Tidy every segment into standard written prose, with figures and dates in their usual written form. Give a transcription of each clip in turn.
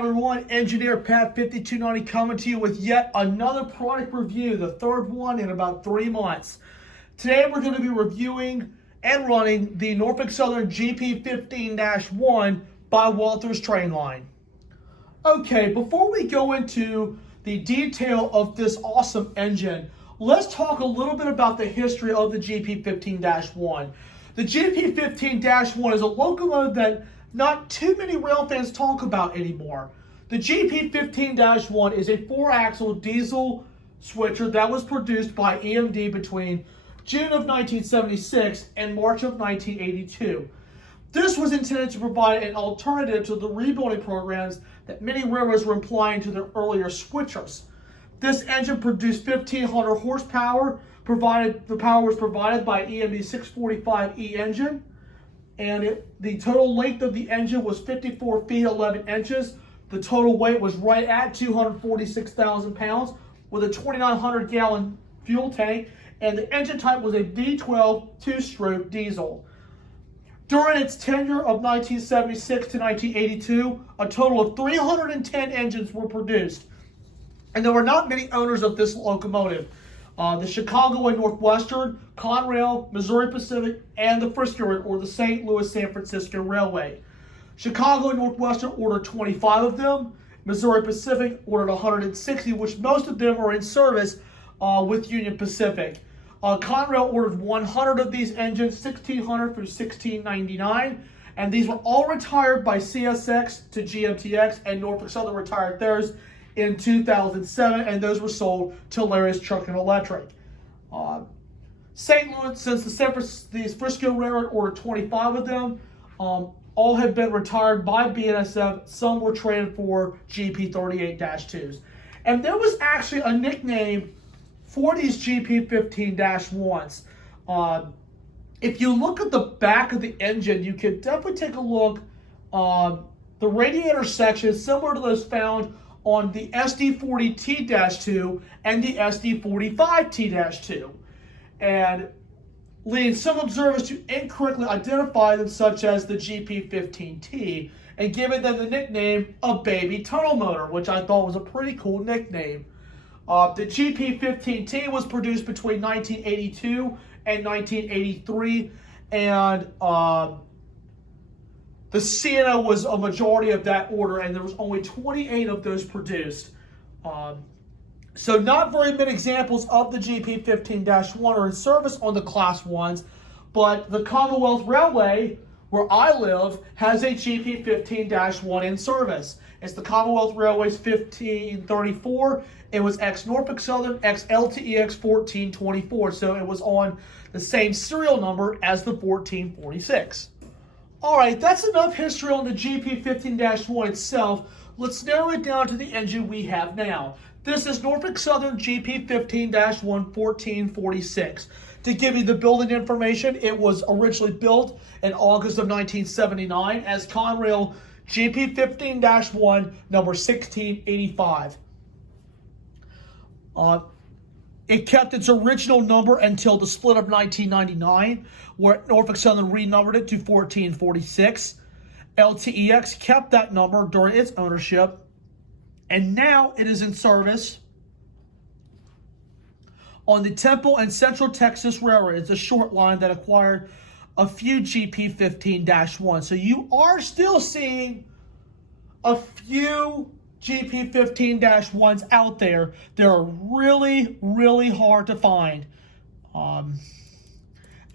everyone, Engineer Pat 5290 coming to you with yet another product review, the third one in about 3 months. Today we're going to be reviewing and running the Norfolk Southern GP15-1 by Walthers train line. Okay, before we go into the detail of this awesome engine, let's talk a little bit about the history of the GP15-1. The GP15-1 is a locomotive that not too many rail fans talk about anymore. The GP15-1 is a 4-axle diesel switcher that was produced by EMD between June of 1976 and March of 1982. This was intended to provide an alternative to the rebuilding programs that many railroads were applying to their earlier switchers. This engine produced 1,500 horsepower. The power was provided by EMD 645E engine. And the total length of the engine was 54 feet 11 inches. The total weight was right at 246,000 pounds with a 2,900 gallon fuel tank, and the engine type was a V12 two-stroke diesel. During its tenure of 1976 to 1982, a total of 310 engines were produced, and there were not many owners of this locomotive. The Chicago and Northwestern, Conrail, Missouri Pacific, and the Frisco or the St. Louis-San Francisco Railway. Chicago and Northwestern ordered 25 of them. Missouri Pacific ordered 160, which most of them are in service with Union Pacific. Conrail ordered 100 of these engines, 1,600 through 1,699, and these were all retired by CSX to GMTX, and Norfolk Southern retired theirs in 2007, and those were sold to Larry's Truck and Electric. St. Louis, since the Frisco Railroad ordered 25 of them, all have been retired by BNSF. Some were traded for GP38-2s. And there was actually a nickname for these GP15-1s. If you look at the back of the engine, you can definitely take a look. The radiator section is similar to those found on the SD40T-2 and the SD45T-2, and leading some observers to incorrectly identify them, such as the GP15T, and giving them the nickname a baby tunnel motor, which I thought was a pretty cool nickname. The GP15T was produced between 1982 and 1983, and the Sienna was a majority of that order, and there was only 28 of those produced. So not very many examples of the GP15-1 are in service on the Class 1s, but the Commonwealth Railway, where I live, has a GP15-1 in service. It's the Commonwealth Railway's 1534. It was ex-Norfolk Southern, ex-LTEX 1424, so it was on the same serial number as the 1446. All right, that's enough history on the GP15-1 itself. Let's narrow it down to the engine we have now. This is Norfolk Southern GP15-1 1446. To give you the building information, it was originally built in August of 1979 as Conrail GP15-1 number 1685. It kept its original number until the split of 1999, where Norfolk Southern renumbered it to 1446. LTEX kept that number during its ownership, and now it is in service on the Temple and Central Texas Railroad. It's a short line that acquired a few GP15-1. So you are still seeing a few GP15-1s out there. They're really, really hard to find.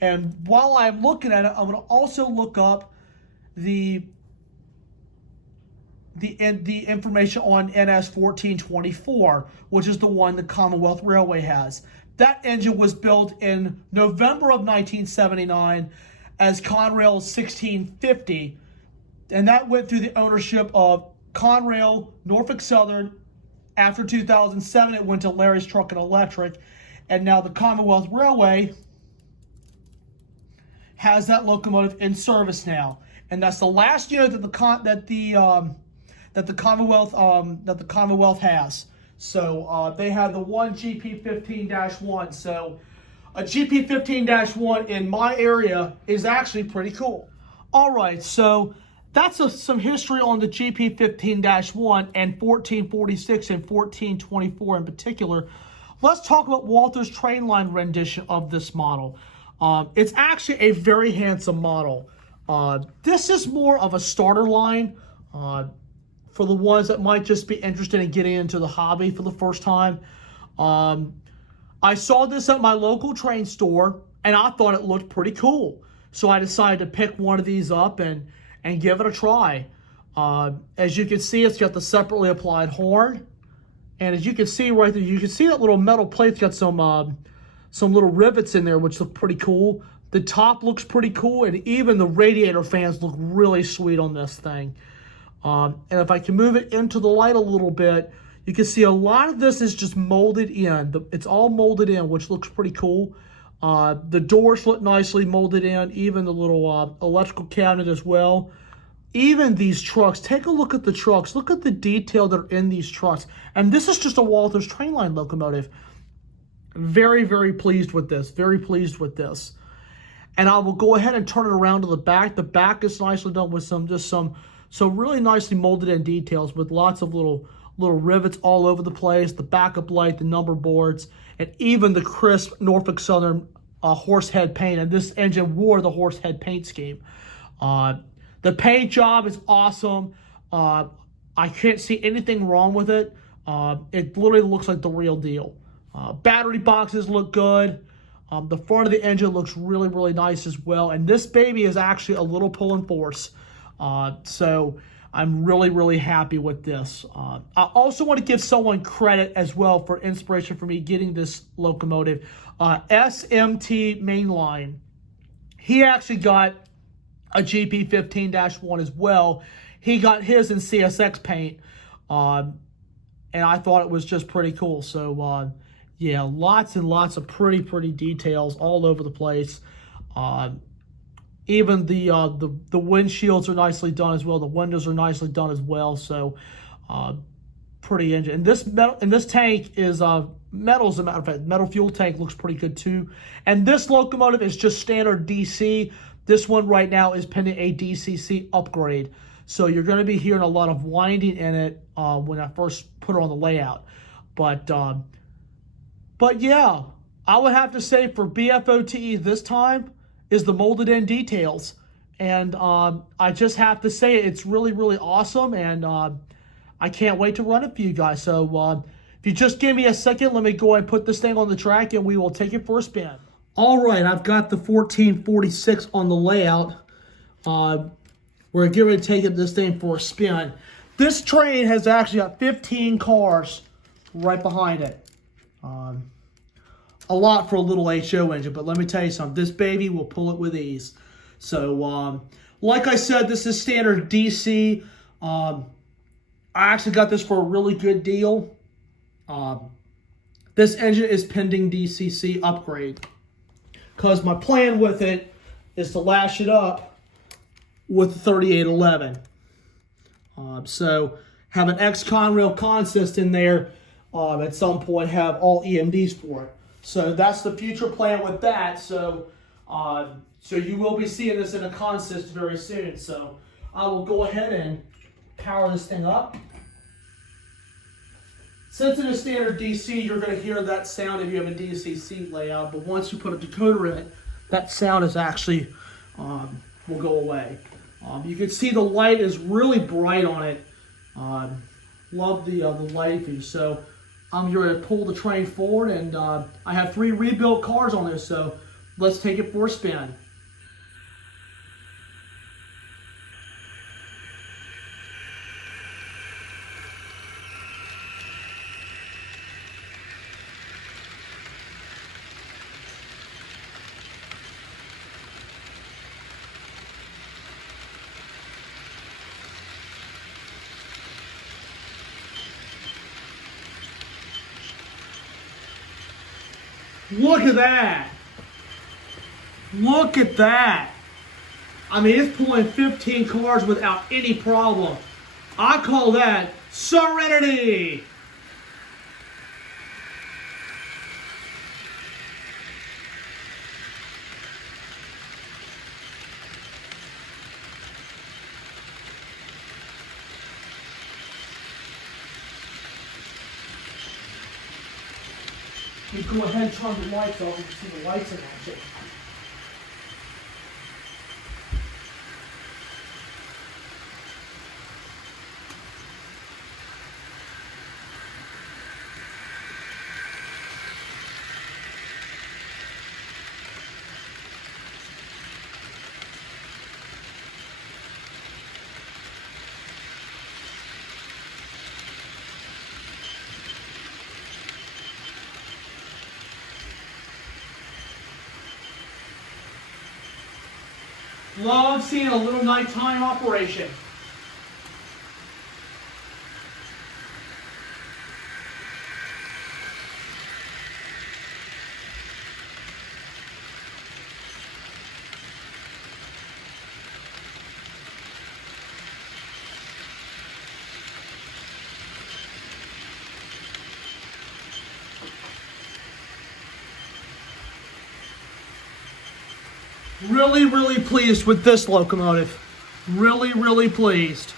And while I'm looking at it, I'm going to also look up the information on NS 1424, which is the one the Commonwealth Railway has. That engine was built in November of 1979 as Conrail 1650, and that went through the ownership of Conrail, Norfolk Southern. After 2007, it went to Larry's Truck and Electric, and now the Commonwealth Railway has that locomotive in service now, and that's the last unit that the Commonwealth has. So they have the one GP15-1. So a GP15-1 in my area is actually pretty cool. All right, so that's some history on the GP15-1 and 1446 and 1424 in particular. Let's talk about Walthers' trainline rendition of this model. It's actually a very handsome model. This is more of a starter line for the ones that might just be interested in getting into the hobby for the first time. I saw this at my local train store, and I thought it looked pretty cool. So I decided to pick one of these up and give it a try. As you can see, it's got the separately applied horn. And as you can see right there, you can see that little metal plate's got some little rivets in there, which look pretty cool. The top looks pretty cool, and even the radiator fans look really sweet on this thing. And if I can move it into the light a little bit, you can see a lot of this is just molded in. It's all molded in, which looks pretty cool. The doors look nicely molded in, even the little electrical cabinet as well. Even these trucks, take a look at the trucks. Look at the detail that are in these trucks. And this is just a Walthers trainline locomotive. Very, very pleased with this. Very pleased with this. And I will go ahead and turn it around to the back. The back is nicely done with some really nicely molded in details with lots of little rivets all over the place. The backup light, the number boards, and even the crisp Norfolk Southern horsehead paint. And this engine wore the horsehead paint scheme. The paint job is awesome. I can't see anything wrong with it. It literally looks like the real deal. Battery boxes look good. The front of the engine looks really, really nice as well. And this baby is actually a little pull and force. So I'm really, really happy with this. I also want to give someone credit as well for inspiration for me getting this locomotive. SMT Mainline. He actually got a GP15-1 as well. He got his in CSX paint. And I thought it was just pretty cool. So, yeah, lots and lots of pretty details all over the place. Even the windshields are nicely done as well. The windows are nicely done as well. So, pretty engine. And this tank is metal, as a matter of fact. Metal fuel tank looks pretty good too. And this locomotive is just standard DC. This one right now is pending a DCC upgrade. So you're going to be hearing a lot of winding in it when I first put it on the layout. But yeah, I would have to say for BFOTE this time is the molded in details. And I just have to say it's really, really awesome. And I can't wait to run it for you guys. So if you just give me a second, let me go and put this thing on the track and we will take it for a spin. All right, I've got the 1446 on the layout. We're getting ready to take this thing for a spin. This train has actually got 15 cars right behind it. A lot for a little HO engine, but let me tell you something. This baby will pull it with ease. So, like I said, this is standard DC. I actually got this for a really good deal. This engine is pending DCC upgrade, because my plan with it is to lash it up with the 3811. So have an ex-Conrail consist in there, at some point have all EMDs for it. So that's the future plan with that. So so you will be seeing this in a consist very soon. So I will go ahead and power this thing up. Since it is standard DC, you're going to hear that sound if you have a DCC layout, but once you put a decoder in it, that sound is actually, will go away. You can see the light is really bright on it. Love the lighting feature. So I'm here to pull the train forward, and I have 3 rebuilt cars on this, so let's take it for a spin. Look at that. Look at that. I mean, it's pulling 15 cars without any problem. I call that serenity. We go ahead and turn the lights off. You can see the lights in action. Love seeing a little nighttime operation. Really, really pleased with this locomotive. Really, really pleased.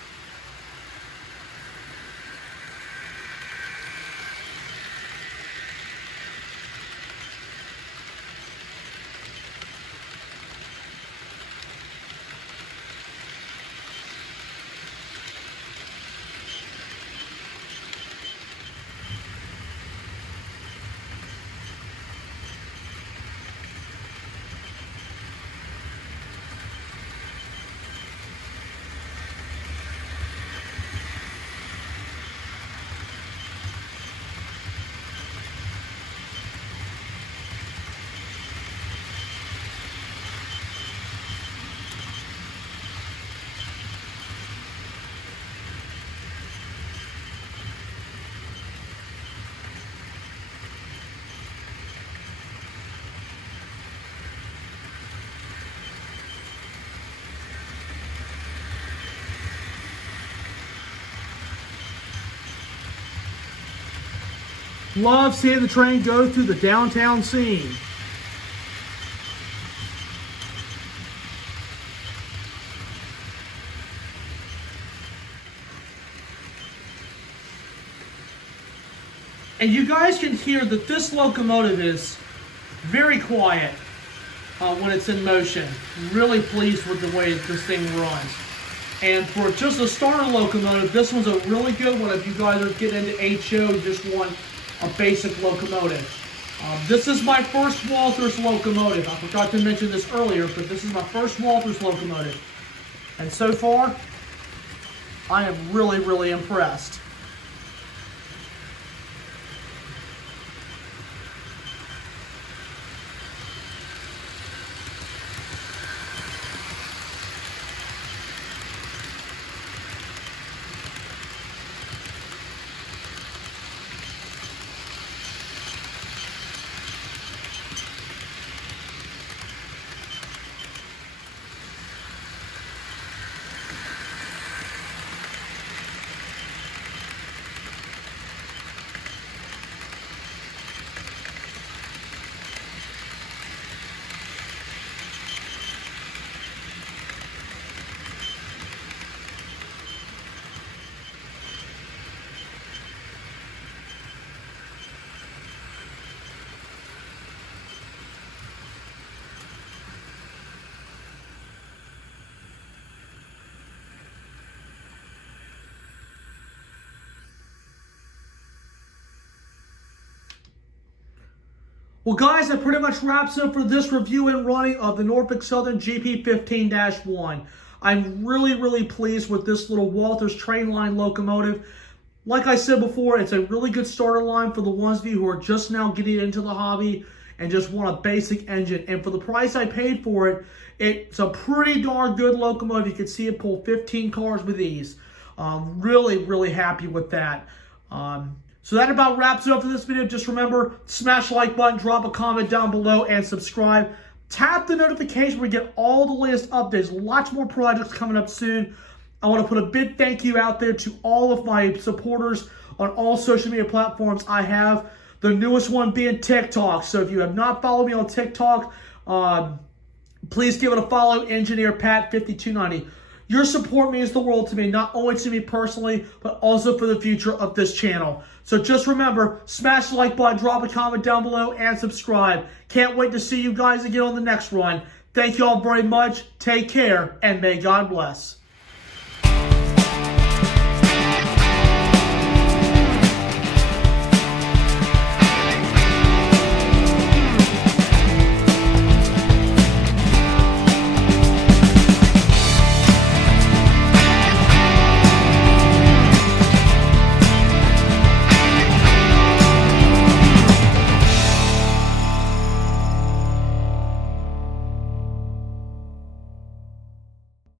Love seeing the train go through the downtown scene. And you guys can hear that this locomotive is very quiet when it's in motion. Really pleased with the way this thing runs. And for just a starter locomotive, this one's a really good one if you guys are getting into HO, you just want a basic locomotive. This is my first Walthers locomotive. I forgot to mention this earlier, but this is my first Walthers locomotive. And so far, I am really, really impressed. Well, guys, that pretty much wraps up for this review and running of the Norfolk Southern GP15-1. I'm really, really pleased with this little Walthers train line locomotive. Like I said before, it's a really good starter line for the ones of you who are just now getting into the hobby and just want a basic engine. And for the price I paid for it, it's a pretty darn good locomotive. You can see it pull 15 cars with ease. Really, really happy with that. So that about wraps it up for this video. Just remember, smash the like button, drop a comment down below, and subscribe. Tap the notification where you get all the latest updates. Lots more projects coming up soon. I want to put a big thank you out there to all of my supporters on all social media platforms I have. The newest one being TikTok. So if you have not followed me on TikTok, please give it a follow, Engineer Pat 5290. Your support means the world to me, not only to me personally, but also for the future of this channel. So just remember, smash the like button, drop a comment down below, and subscribe. Can't wait to see you guys again on the next run. Thank you all very much. Take care, and may God bless.